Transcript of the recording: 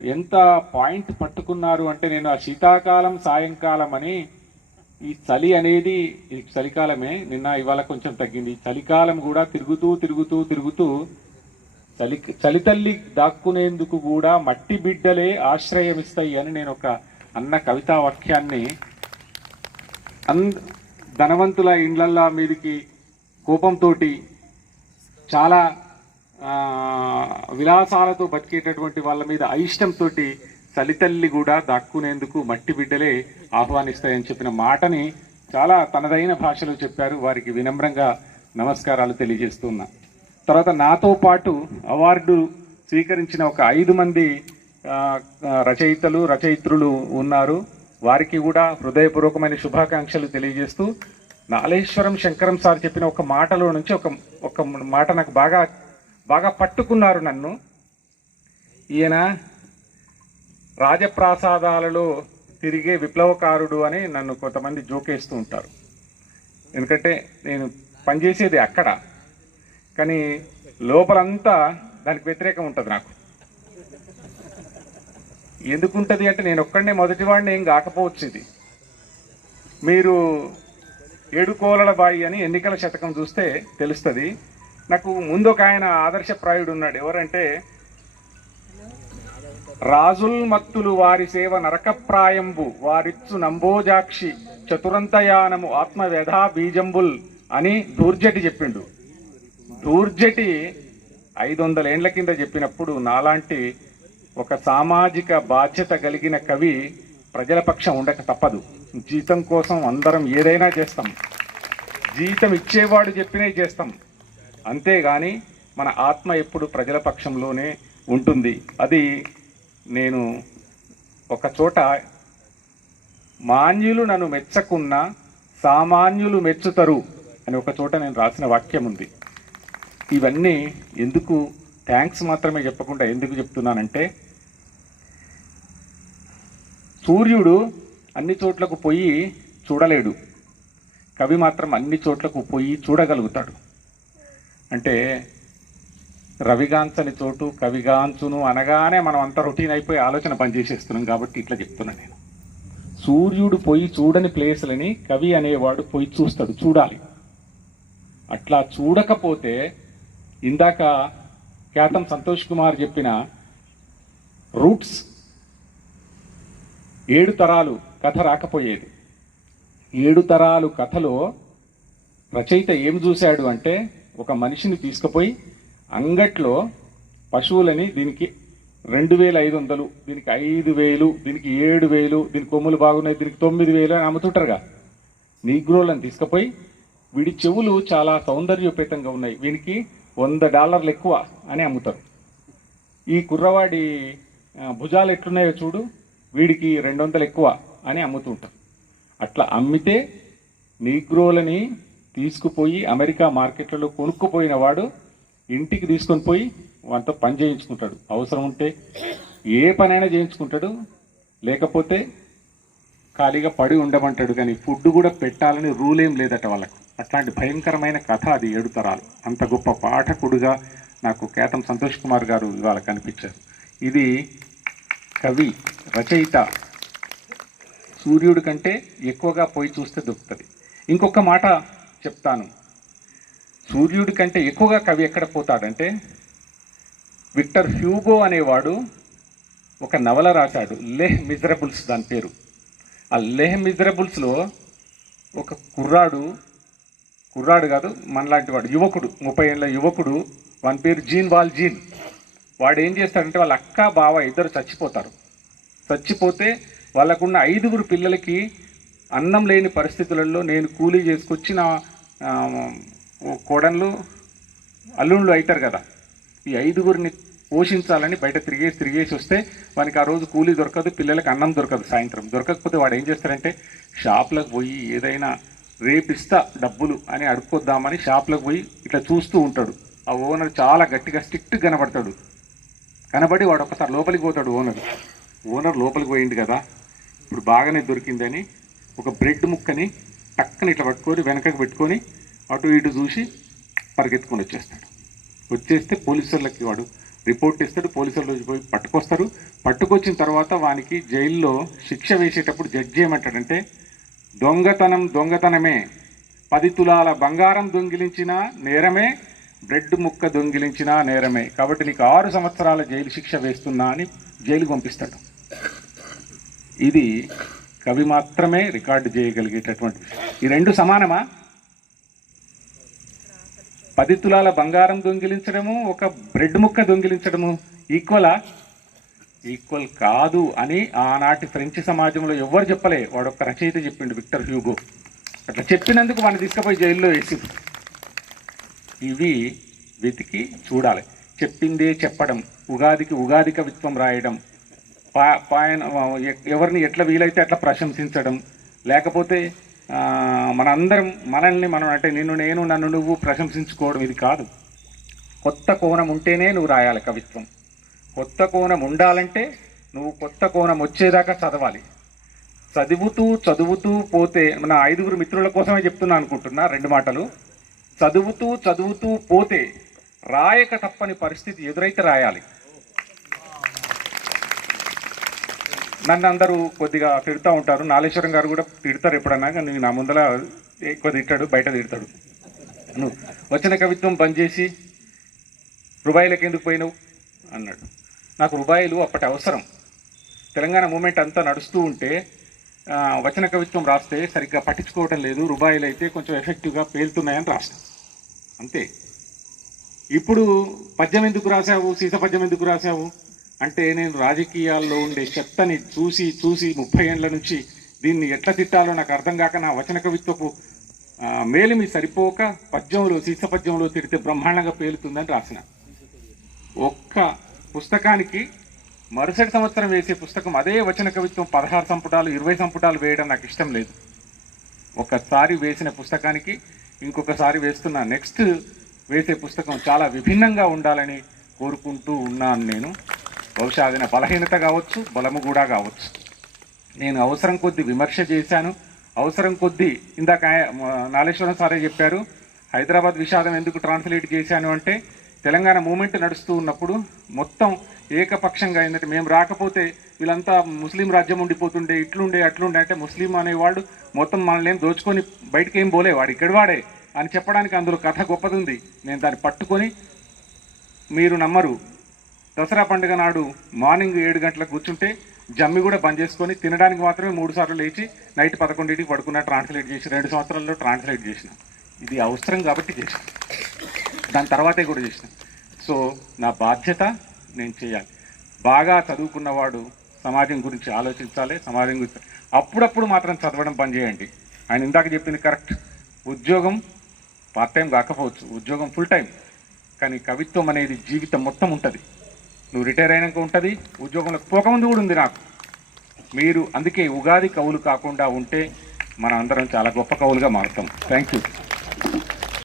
ఎంత పాయింట్ పట్టుకున్నారు అంటే నేను ఆ శీతాకాలం సాయంకాలం అని ఈ చలి అనేది ఇది చలికాలమే నిన్న ఇవాళ కొంచెం తగ్గింది. ఈ చలికాలం కూడా తిరుగుతూ తిరుగుతూ తిరుగుతూ చలి చలితల్లి దాక్కునేందుకు కూడా మట్టి బిడ్డలే ఆశ్రయమిస్తాయి అని నేను ఒక అన్న కవితా వాక్యాన్ని అన్ ధనవంతుల ఇండ్లల్లా మీదికి కోపంతోటి చాలా విలాసాలతో బతికేటటువంటి వాళ్ళ మీద అయిష్టంతో చలితల్లి కూడా దాక్కునేందుకు మట్టి బిడ్డలే ఆహ్వానిస్తాయని చెప్పిన మాటని చాలా తనదైన భాషలో చెప్పారు. వారికి వినమ్రంగా నమస్కారాలు తెలియజేస్తున్నా. తర్వాత నాతో పాటు అవార్డు స్వీకరించిన ఒక ఐదు మంది రచయితలు రచయిత్రులు ఉన్నారు. వారికి కూడా హృదయపూర్వకమైన శుభాకాంక్షలు తెలియజేస్తూ నాలేశ్వరం శంకరం సార్ చెప్పిన ఒక మాటలో నుంచి ఒక ఒక మాట నాకు బాగా బాగా పట్టుకున్నారు నన్ను. ఈయన రాజప్రాసాదాలలో తిరిగే విప్లవకారుడు అని నన్ను కొంతమంది జోకేస్తూ ఉంటారు. ఎందుకంటే నేను పనిచేసేది అక్కడ. కానీ లోపలంతా దానికి వ్యతిరేకం ఉంటుంది నాకు. ఎందుకుంటుంది అంటే నేను ఒక్కడనే మొదటివాడిని ఏం కాకపోవచ్చు ఇది. మీరు ఏడుకోలల బాయి అని ఎన్నికల శతకం చూస్తే తెలుస్తుంది. నాకు ముందు ఒక ఆయన ఆదర్శప్రాయుడు ఉన్నాడు. ఎవరంటే రాజుల్ మత్తులు వారి సేవ నరకప్రాయంబు వారిచ్చు నంబోజాక్షి చతురంతయానము ఆత్మవ్యధా బీజంబుల్ అని దూర్జటి చెప్పిండు. దూర్జటి ఐదు వందల ఏండ్ల కింద చెప్పినప్పుడు నాలాంటి ఒక సామాజిక బాధ్యత కలిగిన కవి ప్రజల పక్షం ఉండక తప్పదు. జీతం కోసం అందరం ఏదైనా చేస్తాం. జీతం ఇచ్చేవాడు చెప్పినే చేస్తాం. అంతేగాని మన ఆత్మ ఎప్పుడు ప్రజల పక్షంలోనే ఉంటుంది. అది నేను ఒక చోట మాన్యులు నన్ను మెచ్చకున్నా సామాన్యులు మెచ్చుతరు అని ఒక చోట నేను రాసిన వాక్యం ఉంది. ఇవన్నీ ఎందుకు థ్యాంక్స్ మాత్రమే చెప్పకుండా ఎందుకు చెప్తున్నానంటే సూర్యుడు అన్ని చోట్లకు పోయి చూడలేడు. కవి మాత్రం అన్ని చోట్లకు పోయి చూడగలుగుతాడు. అంటే రవిగాంచని చోటు కవిగాంచును అనగానే మనం అంతా రొటీన్ అయిపోయి ఆలోచన పనిచేసేస్తున్నాం కాబట్టి ఇట్లా చెప్తున్నా నేను. సూర్యుడు పోయి చూడని ప్లేసులని కవి అనేవాడు పోయి చూస్తాడు చూడాలి. అట్లా చూడకపోతే ఇందాక ఖ్యాతం సంతోష్ కుమార్ చెప్పిన రూట్స్ ఏడు తరాలు కథ రాకపోయేది. ఏడు తరాలు కథలో రచయిత ఏం చూశాడు అంటే ఒక మనిషిని తీసుకుపోయి అంగట్లో పశువులని దీనికి రెండు వేల ఐదు వందలు దీనికి ఐదు వేలు దీనికి ఏడు వేలు దీనికి కొమ్ములు బాగున్నాయి దీనికి తొమ్మిది వేలు అని అమ్ముతుంటారుగా. నీగ్రోలను తీసుకుపోయి వీడి చెవులు చాలా సౌందర్యోపేతంగా ఉన్నాయి. వీనికి వంద డాలర్లు ఎక్కువ అని అమ్ముతారు. ఈ కుర్రవాడి భుజాలు ఎట్లున్నాయో చూడు వీడికి రెండు వందలు ఎక్కువ అని అమ్ముతుంటారు అట్లా అమ్మితే నీగ్రోలని తీసుకుపోయి అమెరికా మార్కెట్లలో కొనుక్కుపోయిన వాడు ఇంటికి తీసుకొని పోయి వాటితో పని చేయించుకుంటాడు. అవసరం ఉంటే ఏ పనైనా చేయించుకుంటాడు. లేకపోతే ఖాళీగా పడి ఉండమంటాడు. కానీ ఫుడ్ కూడా పెట్టాలని రూల్ ఏం లేదట వాళ్ళకు. అట్లాంటి భయంకరమైన కథ అది ఏడు తరాలు. అంత గొప్ప పాఠకుడుగా నాకు కేతం సంతోష్ కుమార్ గారు ఇవాళ కనిపించారు. ఇది కవి రచయిత సూర్యుడి కంటే ఎక్కువగా పోయి చూస్తే దొరుకుతుంది. ఇంకొక మాట చెప్తాను. సూర్యుడి కంటే ఎక్కువగా కవి ఎక్కడ పోతాడంటే విక్టర్ హ్యూగో అనేవాడు ఒక నవల రాశాడు లెహ్ మిజరబుల్స్ దాని పేరు. ఆ లెహ్ మిజరబుల్స్లో ఒక కుర్రాడు కుర్రాడు కాదు మనలాంటి వాడు యువకుడు ముప్పై ఏళ్ళ యువకుడు వాని పేరు జీన్ వాల్ జీన్. వాడు ఏం చేస్తాడంటే వాళ్ళ అక్క బావ ఇద్దరు చచ్చిపోతారు. చచ్చిపోతే వాళ్ళకున్న ఐదుగురు పిల్లలకి అన్నం లేని పరిస్థితులలో నేను కూలీ చేసుకొచ్చిన నా కోడన్లు అల్లుళ్ళు అవుతారు కదా. ఈ ఐదుగురిని పోషించాలని బయట తిరిగేసి తిరిగేసి వస్తే వానికి ఆ రోజు కూలీ దొరకదు పిల్లలకి అన్నం దొరకదు సాయంత్రం. దొరకకపోతే వాడు ఏం చేస్తారంటే షాప్లకు పోయి ఏదైనా రేపిస్తా డబ్బులు అని అడుక్కొద్దామని షాప్లకు పోయి ఇట్లా చూస్తూ ఉంటాడు. ఆ ఓనర్ చాలా గట్టిగా స్ట్రిక్ట్ కనబడతాడు. కనబడి వాడు ఒకసారి లోపలికి పోతాడు ఓనర్. ఓనర్ లోపలికి పోయింది కదా. ఇప్పుడు బాగానే దొరికిందని ఒక బ్రెడ్ ముక్కని టక్కని ఇట్లా పట్టుకొని వెనకకు పెట్టుకొని అటు ఇటు చూసి పరిగెత్తుకొని వచ్చేస్తాడు. వచ్చేస్తే పోలీసులకి వాడు రిపోర్ట్ ఇస్తాడు పోలీసులు పోయి పట్టుకొస్తారు. పట్టుకొచ్చిన తర్వాత వానికి జైల్లో శిక్ష వేసేటప్పుడు జడ్జి ఏమంటాడంటే దొంగతనం దొంగతనమే. పది తులాల బంగారం దొంగిలించిన నేరమే బ్రెడ్ ముక్క దొంగిలించిన నేరమే. కాబట్టి నీకు ఆరు సంవత్సరాల జైలు శిక్ష వేస్తున్నా అని జైలు పంపిస్తాడు. ఇది కవి మాత్రమే రికార్డు చేయగలిగేటటువంటి ఈ రెండు సమానమా? పది తులాల బంగారం దొంగిలించడము ఒక బ్రెడ్ ముక్క దొంగిలించడము ఈక్వలా? ఈక్వల్ కాదు అని ఆనాటి ఫ్రెంచ్ సమాజంలో ఎవ్వరు చెప్పలే. వాడు ఒక రచయిత చెప్పిండు విక్టర్ హ్యూగో. అట్లా చెప్పినందుకు వాడిని తీసుకుపోయి జైల్లో వేసి ఇవి వెతికి చూడాలి. చెప్పిందే చెప్పడం ఉగాదికి ఉగాది కవిత్వం రాయడం పా పాయన ఎవరిని ఎట్లా వీలైతే అట్లా ప్రశంసించడం. లేకపోతే మనందరం మనల్ని మనం అంటే నిన్ను నేను నన్ను నువ్వు ప్రశంసించుకోవడం ఇది కాదు. కొత్త కోణం ఉంటేనే నువ్వు రాయాలి కవిత్వం. కొత్త కోణం ఉండాలంటే నువ్వు కొత్త కోణం వచ్చేదాకా చదవాలి. చదువుతూ చదువుతూ పోతే మన ఐదుగురు మిత్రుల కోసమే చెప్తున్నా అనుకుంటున్నా రెండు మాటలు. చదువుతూ చదువుతూ పోతే రాయక తప్పని పరిస్థితి ఎదురైతే రాయాలి. నన్ను అందరూ కొద్దిగా తిడుతూ ఉంటారు. నాలేశ్వరం గారు కూడా తిడతారు ఎప్పుడన్నా కానీ నా ముందర ఎక్కువ తిట్టాడు బయట తిడతాడు. నువ్వు వచ్చిన కవిత్వం బంద్ చేసి రుబాయిలకు ఎందుకు పోయినావు? అన్నాడు. నాకు రుబాయిలు అప్పటి అవసరం. తెలంగాణ మూమెంట్ అంతా నడుస్తూ ఉంటే వచన కవిత్వం రాస్తే సరిగ్గా పట్టించుకోవటం లేదు రుబాయిలు అయితే కొంచెం ఎఫెక్టివ్గా పేలుతున్నాయని రాసిన అంతే. ఇప్పుడు పద్యం ఎందుకు రాశావు? సీత పద్యం ఎందుకు రాశావు? అంటే నేను రాజకీయాల్లో ఉండే చెత్తని చూసి చూసి ముప్పై ఏళ్ళ నుంచి దీన్ని ఎట్లా తిట్టాలో నాకు అర్థం కాక నా వచన కవిత్వపు మేలిమి సరిపోక పద్యంలో సీస పద్యంలో తిడితే బ్రహ్మాండంగా పేలుతుందని రాసిన. ఒక్క పుస్తకానికి మరుసటి సంవత్సరం వేసే పుస్తకం అదే వచన కవిత్వం పదహారు సంపుటాలు ఇరవై సంపుటాలు వేయడం నాకు ఇష్టం లేదు. ఒకసారి వేసిన పుస్తకానికి ఇంకొకసారి వేస్తున్న నెక్స్ట్ వేసే పుస్తకం చాలా విభిన్నంగా ఉండాలని కోరుకుంటూ ఉన్నాను నేను. బహుశా అది నా బలహీనత కావచ్చు బలము కూడా కావచ్చు. నేను అవసరం కొద్దీ విమర్శ చేశాను. అవసరం కొద్దీ ఇందాక నాగేశ్వరం సారే చెప్పారు హైదరాబాద్ విషాదం ఎందుకు ట్రాన్స్లేట్ చేశాను అంటే తెలంగాణ మూమెంట్ నడుస్తూ ఉన్నప్పుడు మొత్తం ఏకపక్షంగా ఏంటంటే మేము రాకపోతే వీళ్ళంతా ముస్లిం రాజ్యం ఉండిపోతుండే ఇట్లుండే అట్లుండే అంటే ముస్లిం అనేవాడు మొత్తం మనల్ని ఏం దోచుకొని బయటకి ఏం పోలే వాడు వాడే అని చెప్పడానికి అందులో కథ గొప్పది ఉంది నేను దాన్ని పట్టుకొని మీరు నమ్మరు. దసరా పండుగ నాడు మార్నింగ్ ఏడు గంటలకు కూర్చుంటే జమ్మి కూడా బంద్ చేసుకొని తినడానికి మాత్రమే మూడు సార్లు లేచి నైట్ పదకొండింటికి పడుకున్నా ట్రాన్స్లేట్ చేసి రెండు సంవత్సరాల్లో ట్రాన్స్లేట్ చేసిన. ఇది అవసరం కాబట్టి చేసిన. దాని తర్వాతే కూడా చేసిన. సో నా బాధ్యత నేను చేయాలి. బాగా చదువుకున్నవాడు సమాజం గురించి ఆలోచించాలి. సమాజం గురించి అప్పుడప్పుడు మాత్రం చదవడం పని చేయండి. ఆయన ఇందాక చెప్పింది కరెక్ట్. ఉద్యోగం పార్ట్ టైం కాకపోవచ్చు. ఉద్యోగం ఫుల్ టైం. కానీ కవిత్వం అనేది జీవితం మొత్తం ఉంటుంది. నువ్వు రిటైర్ అయినాక ఉంటుంది ఉద్యోగంలోకి పోకముందు కూడా ఉంది నాకు. మీరు అందుకే ఉగాది కవులు కాకుండా ఉంటే మన అందరం చాలా గొప్ప కవులుగా మారుతాం. Thank you